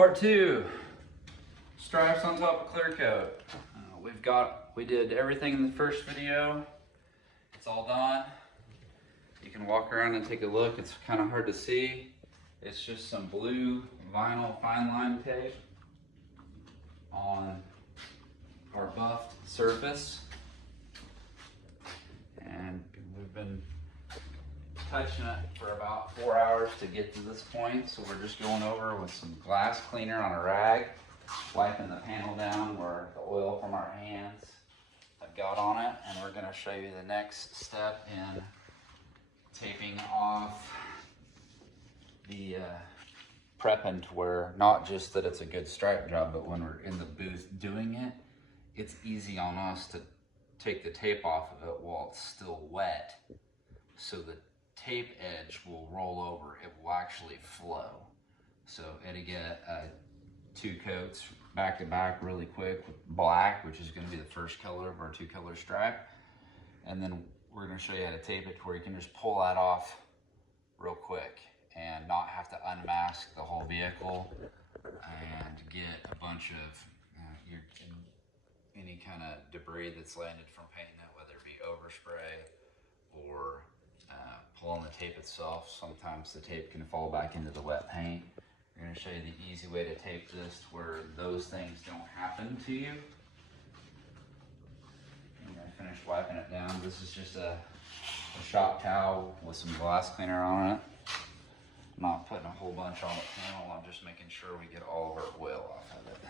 Part two, stripes on top of clear coat. We did everything in the first video. It's all done. You can walk around and take a look. It's kind of hard to see. It's just some blue vinyl fine line tape on our buffed surface. And we've been touching it for about 4 hours to get to this point. So we're just going over with some glass cleaner on a rag, wiping the panel down where the oil from our hands have got on it. And we're gonna show you the next step in taping off the prepping to where not just that it's a good stripe job, but when we're in the booth doing it, it's easy on us to take the tape off of it while it's still wet. So the tape edge will roll over, it will actually flow. So it'll get 2 coats back to back really quick with black, which is going to be the first color of our 2-color stripe. And then we're going to show you how to tape it to where you can just pull that off real quick and not have to unmask the whole vehicle and get a bunch of any kind of debris that's landed from painting it, whether it be overspray or pulling the tape itself. Sometimes the tape can fall back into the wet paint. We're going to show you the easy way to tape this to where those things don't happen to you. I'm going to finish wiping it down. This is just a shop towel with some glass cleaner on it. I'm not putting a whole bunch on the panel, I'm just making sure we get all of our oil off of it.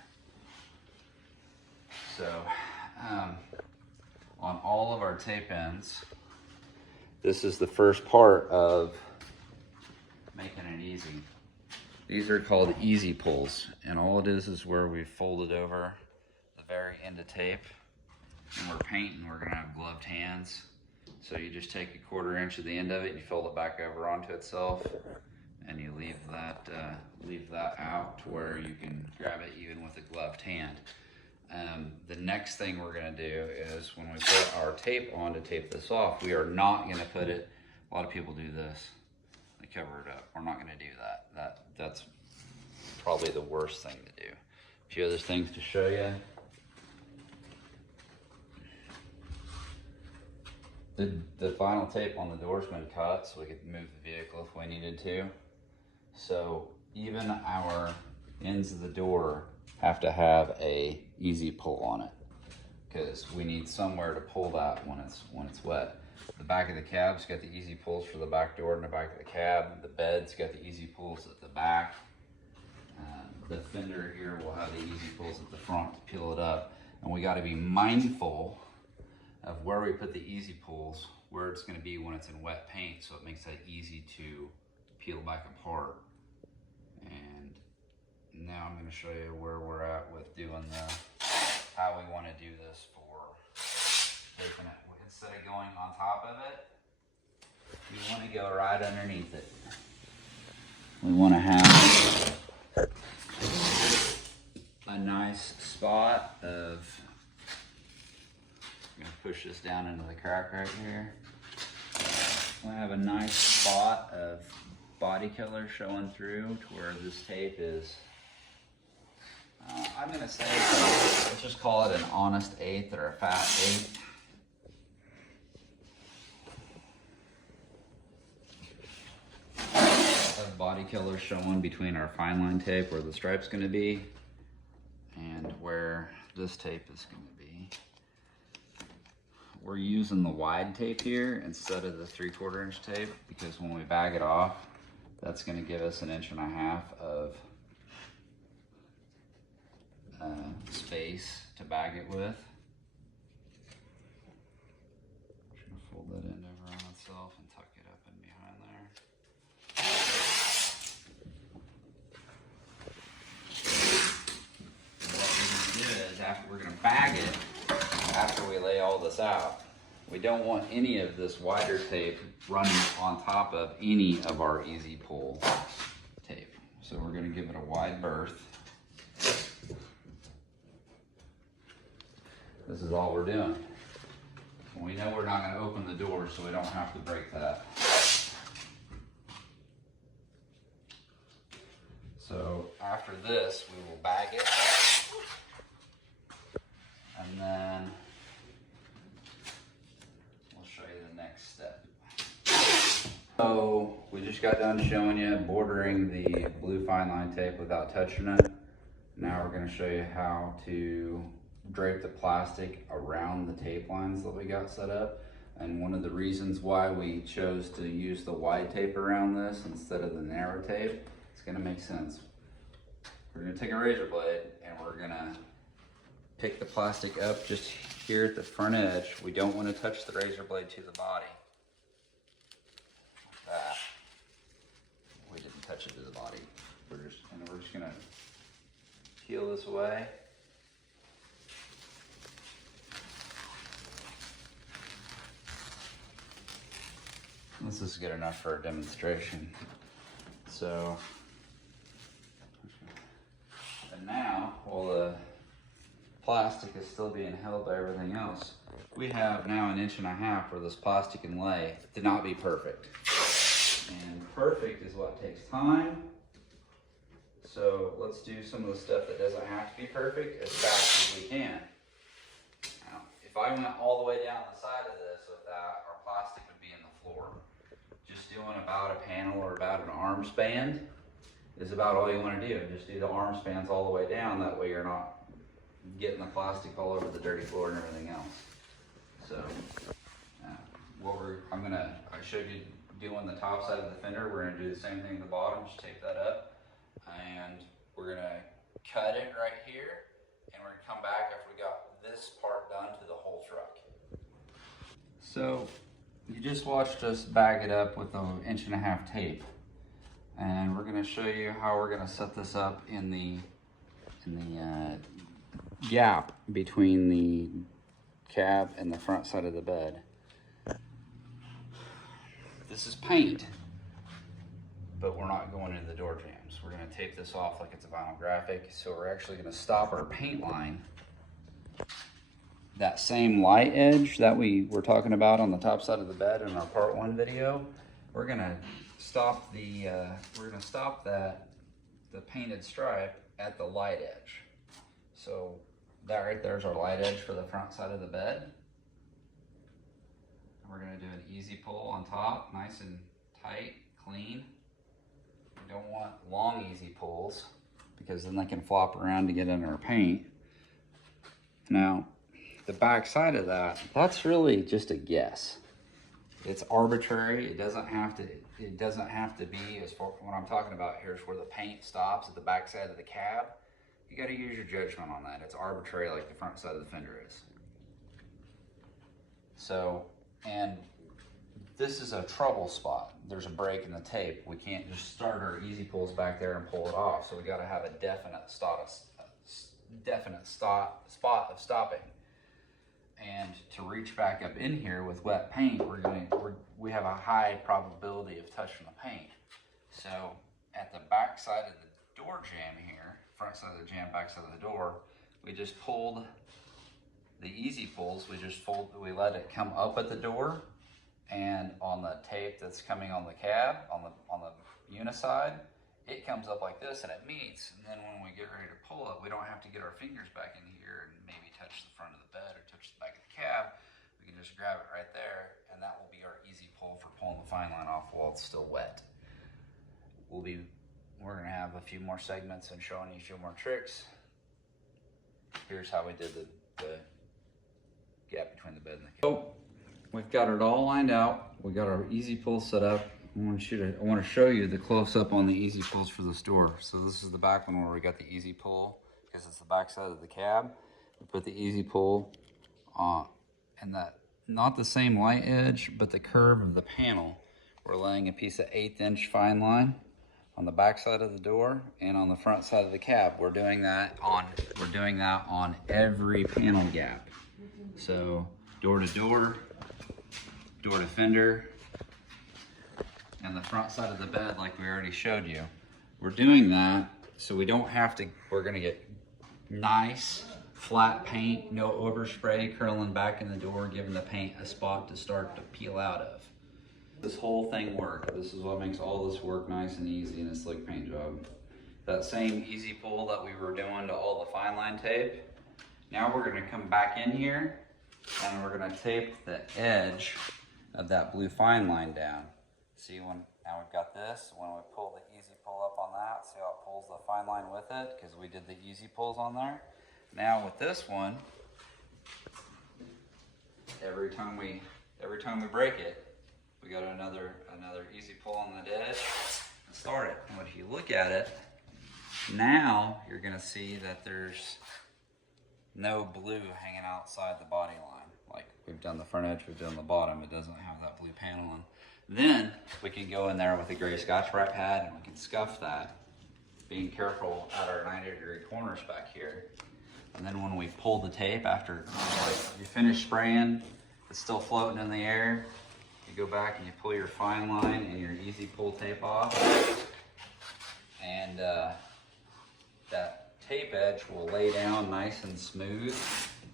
So, on all of our tape ends, this is the first part of making it easy. These are called easy pulls, and all it is where we fold it over the very end of tape. And we're painting, we're gonna have gloved hands. So you just take a 1/4 inch of the end of it, you fold it back over onto itself, and you leave that out to where you can grab it even with a gloved hand. The next thing we're going to do is when we put our tape on to tape this off, we are not going to put it, a lot of people do this, they cover it up. We're not going to do that. That's probably the worst thing to do. A few other things to show you. The vinyl tape on the door's been cut so we could move the vehicle if we needed to. So even our ends of the door have to have a easy pull on it because we need somewhere to pull that when it's wet. The back of the cab's got the easy pulls for the back door and the back of the cab. The bed's got the easy pulls at the back. The fender here will have the easy pulls at the front to peel it up. And we got to be mindful of where we put the easy pulls, where it's going to be when it's in wet paint, so it makes that easy to peel back apart. And now I'm going to show you where we're at with doing how we want to do this for taking it. Instead of going on top of it, we want to go right underneath it. We want to have a nice spot of, I'm going to push this down into the crack right here. We'll have a nice spot of body color showing through to where this tape is, I'm going to say, let's just call it an honest 1/8 or a fat 1/8. Of body color showing between our fine line tape where the stripe's going to be and where this tape is going to be. We're using the wide tape here instead of the 3/4 inch tape because when we bag it off, that's going to give us 1.5 inches of space to bag it with. Just going to fold that end over on itself and tuck it up in behind there. And what we're going to do is we're going to bag it after we lay all this out. We don't want any of this wider tape running on top of any of our easy pull tape. So we're going to give it a wide berth. This is all we're doing. We know we're not going to open the door, so we don't have to break that. So after this, we will bag it, and then we'll show you the next step. So we just got done showing you bordering the blue fine line tape without touching it. Now we're going to show you how to drape the plastic around the tape lines that we got set up. And one of the reasons why we chose to use the wide tape around this instead of the narrow tape, it's going to make sense. We're going to take a razor blade and we're going to pick the plastic up just here at the front edge. We don't want to touch the razor blade to the body. Like that. We didn't touch it to the body. We're just going to peel this away. This is good enough for a demonstration. So, and now, while the plastic is still being held by everything else, we have now 1.5 inches where this plastic can lay to not be perfect. And perfect is what takes time. So let's do some of the stuff that doesn't have to be perfect as fast as we can. Now, if I went all the way down the side of this with that, our plastic would be in the floor. Just doing about a panel or about an arm span is about all you want to do. Just do the arm spans all the way down. That way you're not getting the plastic all over the dirty floor and everything else. So I showed you doing the top side of the fender. We're going to do the same thing at the bottom. Just take that up. And we're gonna cut it right here, and we're gonna come back after we got this part done to the whole truck. So you just watched us bag it up with an 1.5 inch tape, and we're gonna show you how we're gonna set this up in the gap between the cab and the front side of the bed. This is paint, but we're not going into the door jambs. We're going to tape this off like it's a vinyl graphic. So we're actually going to stop our paint line. That same light edge that we were talking about on the top side of the bed in our part 1 video, we're going to stop the painted stripe at the light edge. So that right there is our light edge for the front side of the bed. We're going to do an easy pull on top, nice and tight, clean. We don't want long easy pulls because then they can flop around to get in our paint. Now, the back side of that's really just a guess. It's arbitrary. It doesn't have to be as far. What I'm talking about here is where the paint stops at the back side of the cab. You got to use your judgment on that. It's arbitrary like the front side of the fender is. So, and this is a trouble spot. There's a break in the tape. We can't just start our easy pulls back there and pull it off. So we got to have a definite spot of stopping. And to reach back up in here with wet paint, we have a high probability of touching the paint. So at the back side of the door jamb here, front side of the jamb, back side of the door, we just pulled the easy pulls. We let it come up at the door, and on the tape that's coming on the cab, on the uniside, it comes up like this and it meets. And then when we get ready to pull it, we don't have to get our fingers back in here and maybe touch the front of the bed or touch the back of the cab. We can just grab it right there, and that will be our easy pull for pulling the fine line off while it's still wet. We're gonna have a few more segments and showing you a few more tricks. Here's how we did the gap between the bed and the cab. So we've got it all lined out. We got our easy pull set up. I want to show you the close up on the easy pulls for this door. So this is the back one where we got the easy pull because it's the back side of the cab. We put the easy pull on, and that not the same light edge, but the curve of the panel. We're laying a piece of 1/8 inch fine line on the back side of the door and on the front side of the cab. We're doing that on every panel gap. So door to door, door to fender, and the front side of the bed like we already showed you. We're doing that so we don't have to, we're gonna get nice flat paint, no overspray curling back in the door, giving the paint a spot to start to peel out of. This whole thing work. This is what makes all this work nice and easy in a slick paint job. that same easy pull that we were doing to all the fine line tape. Now we're gonna come back in here and we're gonna tape the edge of that blue fine line down. See, now we've got this, when we pull the easy pull up on that, see how it pulls the fine line with it, because we did the easy pulls on there. Now with this one, every time we break it, we got another easy pull on the edge and start it. And if you look at it, now you're gonna see that there's no blue hanging outside the body line. Like we've done the front edge, we've done the bottom, it doesn't have that blue panel on. Then we can go in there with a gray Scotch-Brite pad and we can scuff that, being careful at our 90-degree corners back here. And then when we pull the tape after, like, you finish spraying, it's still floating in the air, you go back and you pull your fine line and your easy pull tape off, and that tape edge will lay down nice and smooth.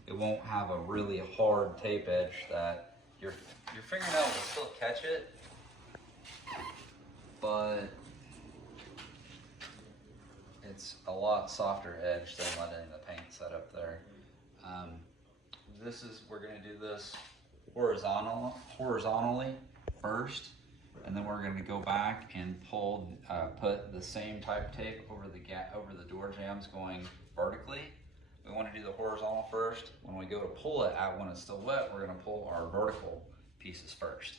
It won't have a really hard tape edge that your fingernail will still catch it, but it's a lot softer edge than letting the paint set up there. We're gonna do this horizontally first, and then we're gonna go back and put the same type of tape over the door jambs going vertically. We want to do the horizontal first. When we go to pull it out when it's still wet, we're going to pull our vertical pieces first,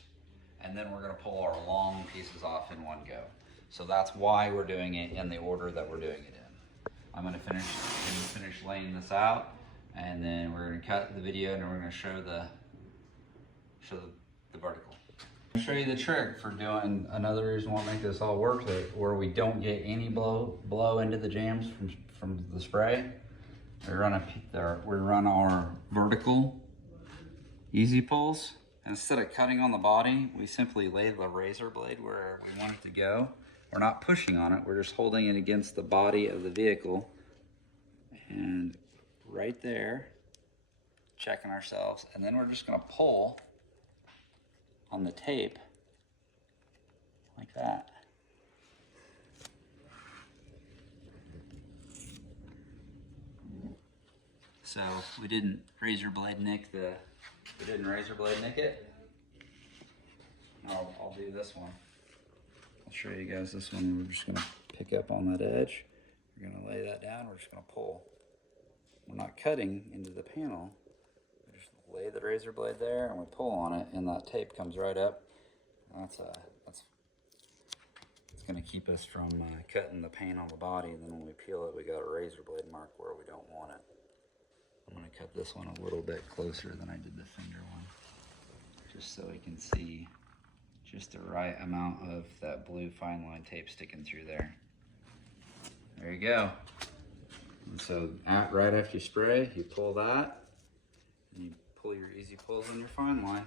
and then we're going to pull our long pieces off in one go. So that's why we're doing it in the order that we're doing it in. I'm going to finish laying this out, and then we're going to cut the video and we're going to show the vertical. I'll show you the trick for doing another reason why make this all work, where we don't get any blow into the jams from the spray. We run our vertical easy pulls. Instead of cutting on the body, we simply lay the razor blade where we want it to go. We're not pushing on it, we're just holding it against the body of the vehicle. And right there, checking ourselves, and then we're just gonna pull on the tape like that. So we didn't razor blade nick it. I'll do this one. I'll show you guys this one. We're just gonna pick up on that edge. We're gonna lay that down. We're just gonna pull. We're not cutting into the panel. We just lay the razor blade there and we pull on it, and that tape comes right up. It's gonna keep us from cutting the paint on the body. And then when we peel it, we got a razor blade mark where we don't want it. I'm gonna cut this one a little bit closer than I did the finger one, just so we can see just the right amount of that blue fine line tape sticking through there. There you go. And so right after you spray, you pull that, and you pull your easy pulls on your fine line.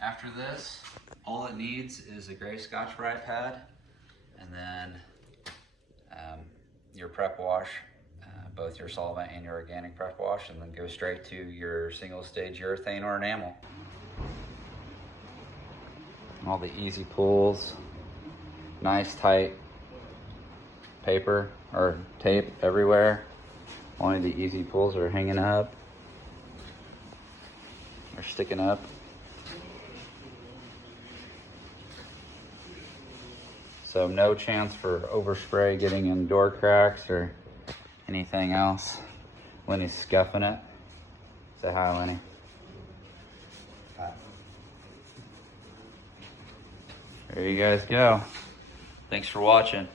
After this, all it needs is a gray Scotch-Brite pad, and then your prep wash, both your solvent and your organic prep wash, and then go straight to your single stage urethane or enamel. All the easy pulls, nice tight paper or tape everywhere. Only the easy pulls are hanging up or sticking up. So no chance for overspray getting in door cracks or anything else. Lenny's scuffing it. Say hi, Lenny. Hi. There you guys go. Thanks for watching.